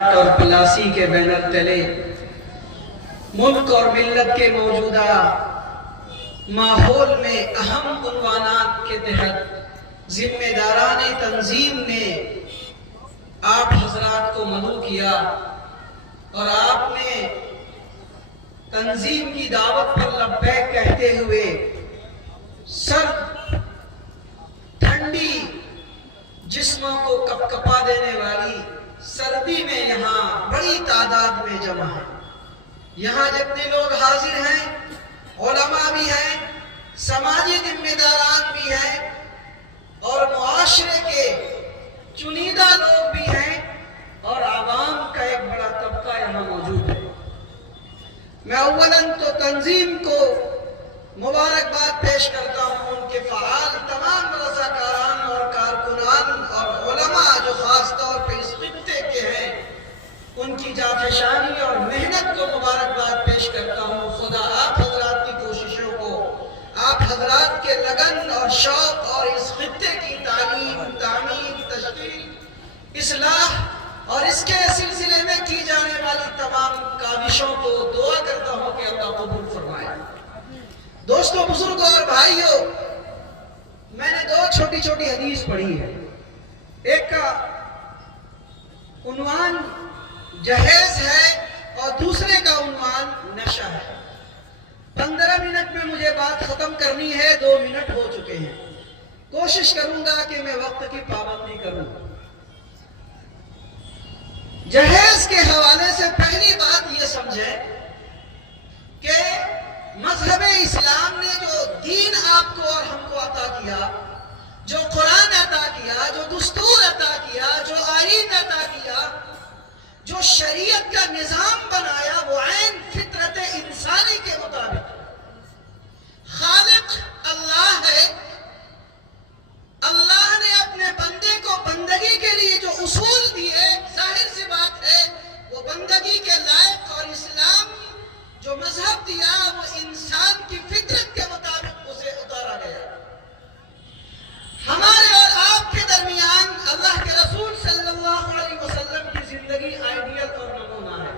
اور پلاسی کے بینر تلے ملک اور ملت کے موجودہ ماحول میں اہم عنوانات کے تحت ذمہ داران تنظیم نے آپ حضرات کو مدعو کیا اور آپ نے تنظیم کی دعوت پر لبیک کہتے ہوئے سرد ٹھنڈی جسموں کو کپکپا دینے والی سردی میں یہاں بڑی تعداد میں جمع ہے۔ یہاں جتنے لوگ حاضر ہیں علماء بھی ہیں، سماجی ذمہ داران بھی ہیں اور معاشرے کے چنیدہ لوگ بھی ہیں اور عوام کا ایک بڑا طبقہ یہاں موجود ہے۔ میں اولاً تو تنظیم کو مبارکباد پیش کرتا ہوں، ان کے فعال تمام رضاکاران اور کارکنان اور علماء جو خاص طور پہ اس خطے کے ہیں ان کی جافشانی اور محنت کو مبارکباد پیش کرتا ہوں۔ خدا آپ حضرات کی کوششوں کو، آپ حضرات کے لگن اور شوق اور اس خطے کی تعلیم، تعمیر، تشکیل، اصلاح اور اس کے سلسلے میں کی جانے والی تمام کاوشوں کو دعا کرتا ہوں کہ اللہ قبول فرمائے۔ دوستوں، بزرگوں اور بھائیوں، میں نے دو چھوٹی چھوٹی حدیث پڑھی ہے۔ ایک کا عنوان جہیز ہے اور دوسرے کا عنوان نشہ ہے۔ 15 منٹ میں مجھے بات ختم کرنی ہے، 2 منٹ ہو چکے ہیں۔ کوشش کروں گا کہ میں وقت کی پابندی کروں۔ جہیز کے حوالے سے پہلی بات یہ سمجھیں کہ مذہب اسلام نے جو دین آپ کو اور ہم کو عطا کیا، جو قرآن عطا کیا، جو دستور عطا کیا، جو آئین عطا کیا، جو شریعت کا نظام بنایا، وہ عین فطرت انسانی کے مطابق خالق اللہ ہے۔ اللہ نے اپنے بندے کو بندگی کے لیے جو اصول دیے، ظاہر سی بات ہے وہ بندگی کے لائق، اور اسلام جو مذہب دیا وہ انسان کی فطرت کے مطابق اسے اتارا گیا۔ ہمارے اور آپ کے درمیان اللہ کے رسول صلی اللہ علیہ وسلم کی زندگی آئیڈیل اور نمونہ ہے۔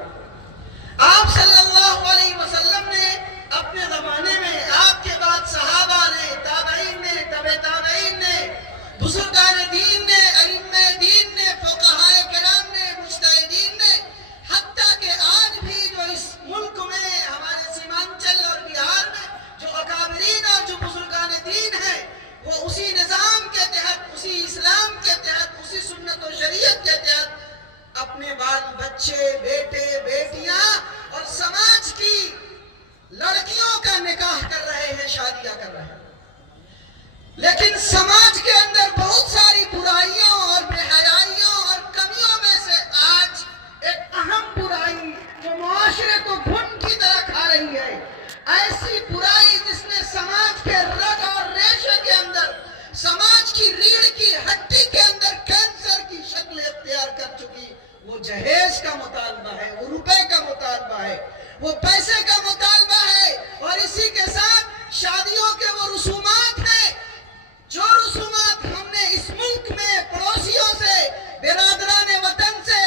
آپ صلی اللہ علیہ وسلم نے اپنے زمانے میں، آپ کے بعد صحابہ نے، تابعین نے، تبع تابعین نے، بزرگان دین نے، ائمہ دین نے، فقہائے کرام نے، مجتہدین نے، حتیٰ کہ آج بھی جو اس ملک میں ہمارے سیمانچل اور بہار میں جو اکابرین اور جو بزرگان دین ہیں، وہ اسی نظام کے تحت، اسی اسلام کے تحت، اسی سنت و شریعت کے تحت اپنے بال بچے، بیٹے، بیٹیاں اور سماج کی لڑکیوں کا نکاح کر رہے ہیں، شادیاں کر رہے ہیں۔ لیکن سماج کے اندر بہت ساری برائیوں اور بے حیائیوں اور کمیوں میں سے آج ایک اہم برائی جو معاشرے کو گھن کی طرح کھا رہی ہے، ایسی برائی جس نے سماج کے رگ اور ریشے کے اندر، سماج کی ریڑھ کی ہڈی کے اندر کینسر کی شکل اختیار کر چکی، وہ جہیز کا مطالبہ ہے، وہ روپے کا مطالبہ ہے، وہ پیسے کا مطالبہ ہے، اور اسی کے ساتھ شادیوں کے وہ رسومات ہیں جو رسومات ہم نے اس ملک میں پڑوسیوں سے، برادران وطن سے،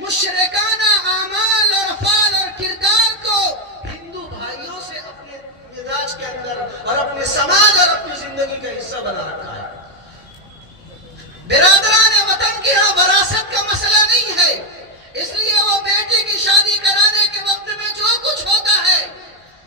مشرکانہ اعمال اور افعال اور کردار کو ہندو بھائیوں سے اپنے مزاج کے اندر اور اپنے سماج اور اپنی زندگی کا حصہ بنا رکھا ہے۔ برادران وطن کی یہاں وراثت کا مسئلہ نہیں ہے، اس لیے وہ بیٹی کی شادی کرانے کے وقت میں جو کچھ ہوتا ہے،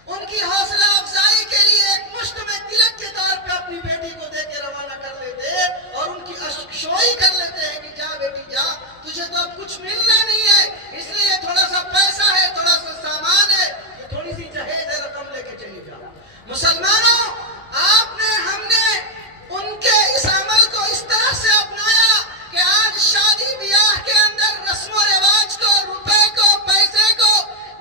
ان کی حوصلہ افزائی کے لیے ایک مشت میں تلک کے طور پہ اپنی بیٹی کو دے کے روانہ کر لیتے اور ان کی اشکشوئی کر لیتے ہیں کہ جا بیٹی جا، تجھے تو اب کچھ ملنا نہیں ہے، اس لیے تھوڑا سا پیسہ ہے، تھوڑا سا سامان ہے، تھوڑی سی جہیز رقم لے کے چلی جا۔ مسلمانوں، آپ نے، ہم نے ان کے اس عمل کو اس طرح سے اپنایا کہ آج شادی بیاہ کے اندر رسم و رواج کو، روپے کو، پیسے کو،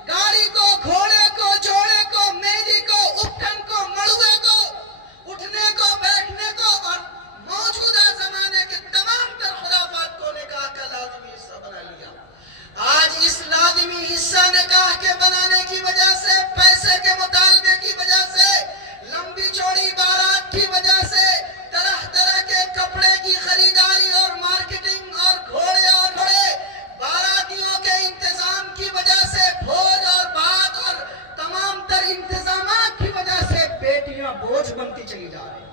گاڑی کو، گھوڑے کو، جوڑے کو، میری کو، اپٹن کو، مڑوے کو، اٹھنے کو، بیٹھنے کو اور موجودہ زمانے کے تمام تر خرافات کو نکاح کا لازمی حصہ بنا لیا۔ آج اس لازمی حصہ نکاح کے بنانے کی وجہ سے، پیسے کے مطالبے کی وجہ سے بوجھ بنتی چلی جا رہی ہے۔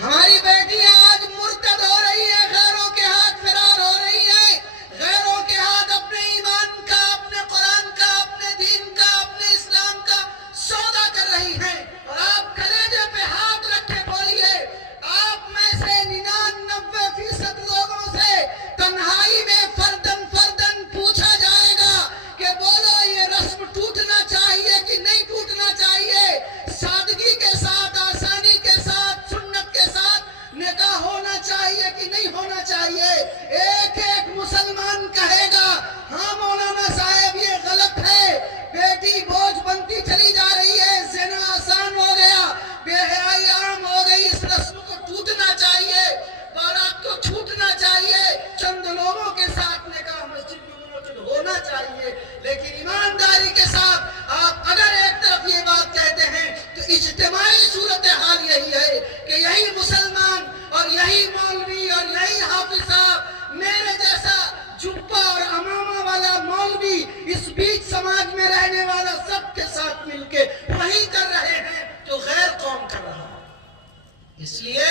ہماری بیٹیاں آج مرتد ہو رہی ہیں، غیروں کے ہاتھ فرار ہو رہی ہیں، غیروں کے ہاتھ اپنے ایمان کا، اپنے قرآن کا، اپنے دین کا، اپنے اسلام کا سودا کر رہی ہیں۔ اور آپ کلیجے پہ ہاتھ رکھے بولیے، آپ میں سے 99% لوگوں سے تنہائی میں فردن فردن پوچھا جائے گا کہ بولو یہ رسم ٹوٹنا چاہیے کہ نہیں ٹوٹنا چاہیے، سادگی کے ساتھ، آسانی کے ساتھ، سنت کے ساتھ نکاح ہونا چاہیے کہ نہیں ہونا چاہیے۔ ایک ایک مسلمان کہے گا ہاں مولانا صاحب یہ غلط ہے، بیٹی بوجھ بنتی چلی جا رہی ہے، زنا آسان ہو گیا، بے حیائی عام ہو گئی، اس رسم کو ٹوٹنا چاہیے، بارات کو چھوٹنا چاہیے، چند لوگوں کے ساتھ نکاح مسجد میں منعقد ہونا چاہیے۔ لیکن ایمانداری کے ساتھ آپ اگر ایک طرف یہ بات کہتے ہیں تو اجتماعی صورتحال یہی ہے کہ یہی مسلمان اور یہی مولوی اور یہی حافظ صاحب، میرے جیسا جبہ اور امامہ والا مولوی، اس بیچ سماج میں رہنے والا، سب کے ساتھ مل کے وہی کر رہے ہیں جو غیر قوم کر رہا ہے۔ اس لیے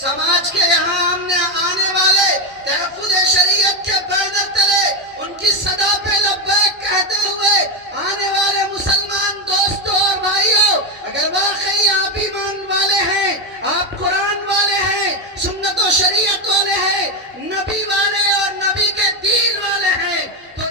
سماج کے یہاں ہم نے آنے والے تحفظ شریعت کے بینر تلے ان کی صدا پہ لبیک کہتے ہوئے آنے والے مسلمان دوستوں اور بھائیوں، اگر واقعی آپ ایمان والے ہیں، آپ قرآن والے ہیں، سنت و شریعت والے ہیں، نبی والے اور نبی کے دین والے ہیں، تو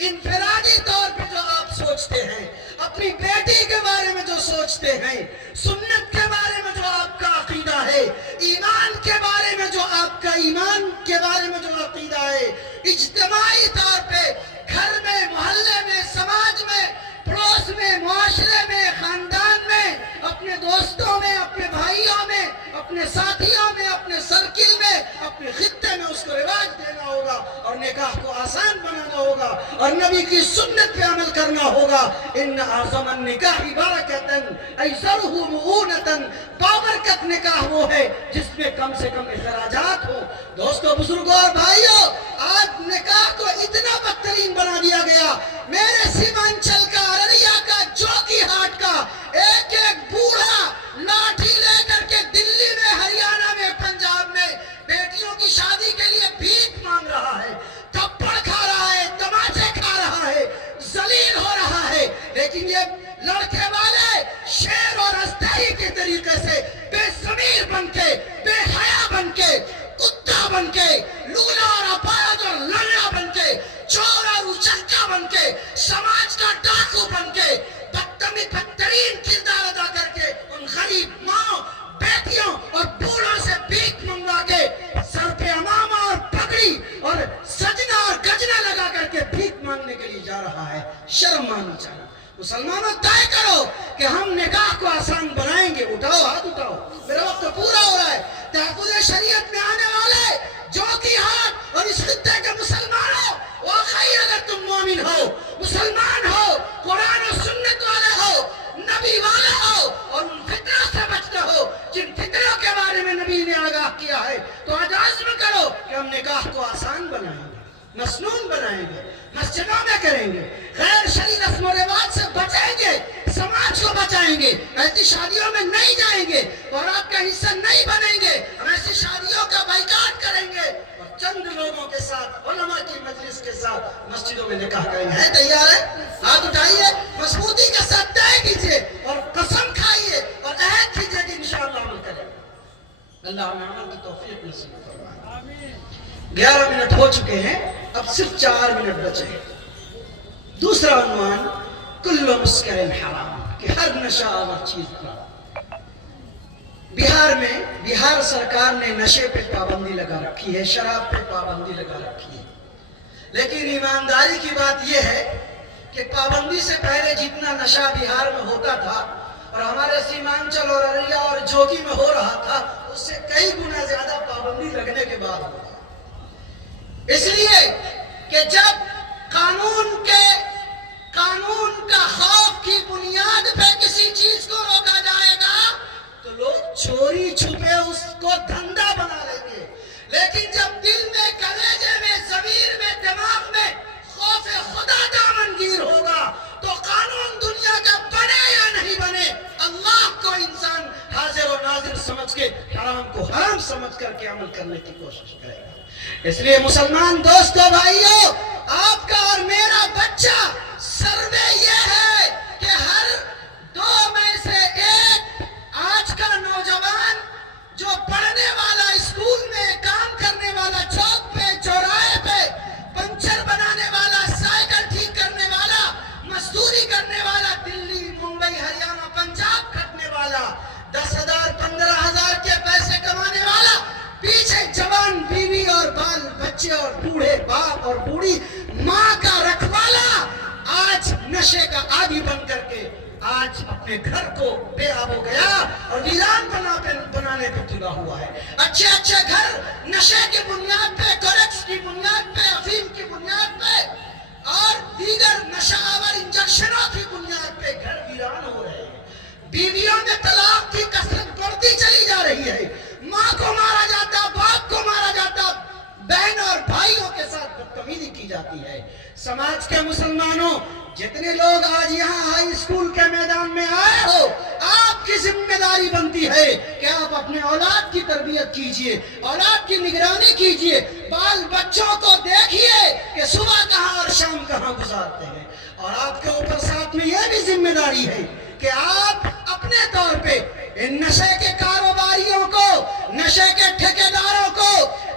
انفرادی طور پہ جو آپ سوچتے ہیں، اپنی بیٹی کے بارے میں جو سوچتے ہیں، سنت کے بارے میں جو آپ کا عقیدہ ہے، ایمان کے بارے میں جو آپ کا ایمان کے بارے میں جو عقیدہ ہے، اجتماعی طور پہ گھر میں، محلے میں، سماج میں، پڑوس میں، معاشرے میں، خاندان میں، اپنے دوستوں میں، اپنے بھائیوں میں، اپنے ساتھیوں میں، اپنے سرکل میں، اپنے خطے میں اس کو رواج دینا ہوگا اور نکاح کو آسان بنانا ہوگا اور نبی کی سنت پہ عمل کرنا ہوگا۔ ان اعظم النکاح برکتن ایسرہ مؤونتن، بابرکت نکاح وہ ہے جس میں کم سے کم اخراجات ہو۔ دوستو، بزرگوں اور بھائیوں، آج نکاح کو اتنا بدترین بنا دیا گیا، میرے سیمانچل کا، ارریہ کا، جوکی ہاٹ کا ایک ایک بوڑھا لاٹھی لے کر کے دلی میں، ہریانہ میں، پنجاب میں بیٹیوں کی شادی کے لیے بھیک مانگ رہا ہے، تھپڑ کھا رہا ہے، تماچے کھا رہا ہے، ذلیل ہو رہا ہے۔ لیکن یہ لڑکے والے شیر اور استحی کے طریقے سے بے ضمیر بن کے، بے حیا بن کے، کتا بن کے، لولا اور اپاہج اور لنگڑا بن کے، چور اور اچکا بن کے، سماج کا ڈاکو بن کے، بدترین کردار ادا کر کے ان غریب ماں، بیٹیوں اور بوڑھوں سے بھیک منگوا کے، سر پہ امامہ اور پگڑی اور سجنا اور گجنا لگا کر کے بھیک مانگنے کے لیے جا رہا ہے۔ شرم آنا چاہیے۔ مسلمانوں، طے کرو کہ ہم نکاح کو آسان بنائیں گے۔ اٹھاؤ، ہاتھ اٹھاؤ، میرا وقت پورا ہو رہا ہے۔ تحفظ شریعت میں آنے والے جوکی ہاتھ اور اس خطے کے مسلمانوں، واقعی اگر تم مومن ہو، مسلمان ہو، قرآن و سنت والے ہو، نبی والے ہو اور ان فتنوں سے بچتے ہو جن فتنوں کے بارے میں نبی نے آگاہ کیا ہے، تو آج عزم کرو کہ ہم نکاح کو آسان بنائیں گے، مسنون بنائیں گے، مسجدوں میں کریں گے، غیر شرعی رسم و رواج سے بچیں گے، سماج کو بچائیں گے، ایسی شادیوں میں نہیں جائیں گے اور آپ کا حصہ نہیں بنیں گے، ہم ایسی شادیوں کا بائیکاٹ کریں گے اور چند لوگوں کے ساتھ، علماء کی مجلس کے ساتھ مسجدوں میں نکاح کریں گے۔ ہے تیار ہے؟ ہاتھ اٹھائیے، مضبوطی کے ساتھ طے کیجیے اور قسم کھائیے اور عہد کیجیے کہ انشاءاللہ عمل کریں گے۔ اللہ ہمیں عمل کی توفیق نصیب فرمائے۔ 11 منٹ ہو چکے ہیں، اب صرف 4 منٹ بچے ہیں۔ دوسرا عنوان، کل مسکر حرام، کہ ہر نشہ آور چیز حرام۔ بہار میں، بہار سرکار نے نشے پہ پابندی لگا رکھی ہے، شراب پہ پابندی لگا رکھی ہے، لیکن ایمانداری کی بات یہ ہے کہ پابندی سے پہلے جتنا نشہ بہار میں ہوتا تھا اور ہمارے سیمانچل اور ارریہ اور جوگی میں ہو رہا تھا، اس سے کئی گنا زیادہ پابندی لگنے کے بعد ہوا۔ اس لیے کہ جب قانون کا خوف کی بنیاد پہ کسی چیز کو روکا جائے گا تو لوگ چوری چھپے اس کو دھندا بنا لیں گے، لیکن جب دل میں، کلیجے میں، ضمیر میں، دماغ میں خوف خدا دامنگیر ہوگا تو قانون دنیا کا بنے یا نہیں بنے، اللہ کو انسان حرام سمجھ کر کے عمل کرنے کی کوشش کرے گا۔ اس لیے مسلمان دوستو بھائیو، آپ کا اور میرا بچہ سروے یہ ہے کہ ہر 2 میں سے 1 آج کا نوجوان جو پڑھنے والا، اسکول میں کام کرنے والا، چوک پہ چوراہے پہ پنچر بنانے والا، سائیکل ٹھیک کرنے والا، مزدوری کرنے والا، دلی، ممبئی، ہریانہ، پنجاب کھٹنے والا، 10,000 15,000 کے پیسے کمانے والا، پیچھے جوان بیوی اور بال بچے اور بوڑھے باپ اور بوڑھی ماں کا رکھوالا آج نشے کا عادی بن کر کے آج اپنے گھر کو بے آب ہو گیا اور ویران بنانے پہ تلا ہوا ہے۔ اچھے اچھے گھر نشے کی بنیاد پہ، کوریکس کی بنیاد پہ، افیم کی بنیاد پہ اور دیگر نشہ آور انجیکشنوں کی بنیاد پہ گھر ویران ہو رہے ہیں۔ بیویوں میں طلاق کی کثرت بڑھتی چلی جا رہی ہے، ماں کو مارا جاتا، باپ کو مارا جاتا، بہن اور بھائیوں کے ساتھ بدتمیزی کی جاتی ہے۔ سماج کے مسلمانوں، جتنے لوگ آج یہاں ہائی اسکول کے میدان میں آئے ہو، آپ کی ذمہ داری بنتی ہے کہ آپ اپنے اولاد کی تربیت کیجئے، اولاد کی نگرانی کیجئے، بال بچوں کو دیکھیے کہ صبح کہاں اور شام کہاں گزارتے ہیں۔ اور آپ کے اوپر ساتھ میں یہ بھی ذمہ داری ہے کہ آپ اپنے طور پہ ان نشے کے کاروباریوں کو، نشے کے ٹھیکیداروں کو،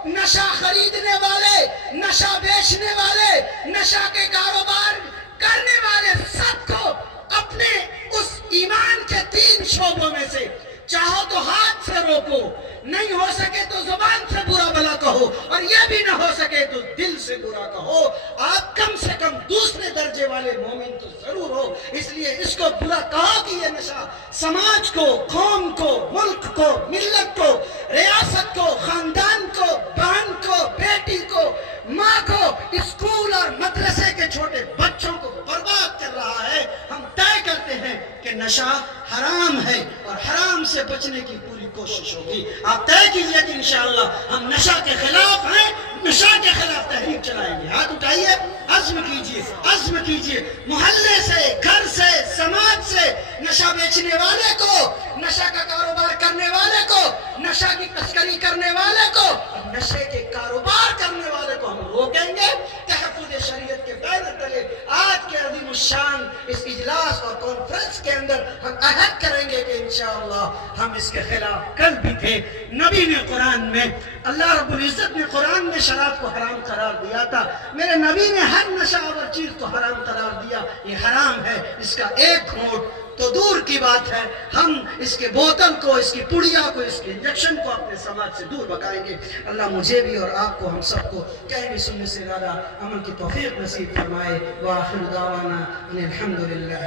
نشہ خریدنے والے، نشہ بیچنے والے، نشہ کے کاروبار کرنے والے سب کو اپنے اس ایمان کے 3 شعبوں میں سے چاہو تو ہاتھ سے روکو، نہیں ہو سکے تو زبان سے برا بھلا کہو، اور یہ بھی نہ ہو سکے تو دل سے برا کہو۔ آپ کم سے کم دوسرے درجے والے مومن تو ضرور ہو، اس لیے اس کو برا کہو کہ یہ نشہ سماج کو، قوم کو، ملک کو، ملت کو، ریاست کو، خاندان کو، بہن کو، بیٹی کو، ماں کو، اسکول اور مدرسے کے چھوٹے بچوں کو برباد کر رہا ہے۔ ہم طے کرتے ہیں کہ نشہ حرام ہے اور حرام سے بچنے کی پوری کوشش ہوگی۔ آپ طے کیجئے کہ انشاءاللہ ہم نشہ کے خلاف ہیں، نشہ کے خلاف تحریک چلائیں گے۔ ہاتھ اٹھائیے، عزم کیجئے، عزم کیجئے، محلے سے، گھر سے، سماج سے نشہ بیچنے والے کو، نشہ کا کاروبار کرنے والے کو، نشہ کی تسکری کرنے والے کو، نشے کے کاروبار کرنے والے کو ہم روکیں گے۔ تحفظ شریعت کے بینر تلے آج کے عظیم الشان اس اجلاس اور کانفرنس کے اندر ہم عہد کریں گے کہ انشاءاللہ ہم اس کے خلاف کل بھی تھے۔ نبی نے قرآن میں، اللہ رب العزت نے قرآن میں شراب کو حرام قرار دیا تھا، میرے نبی نے ہر نشہ آور چیز کو حرام قرار دیا۔ یہ حرام ہے، اس کا ایک گھونٹ تو دور کی بات ہے، ہم اس کے بوتل کو، اس کی پڑیا کو، اس کے انجیکشن کو اپنے سماج سے دور بھگائیں گے۔ اللہ مجھے بھی اور آپ کو، ہم سب کو کہنے سننے سے زیادہ عمل کی توفیق نصیب فرمائے۔ وآخر دعوانا ان الحمدللہ۔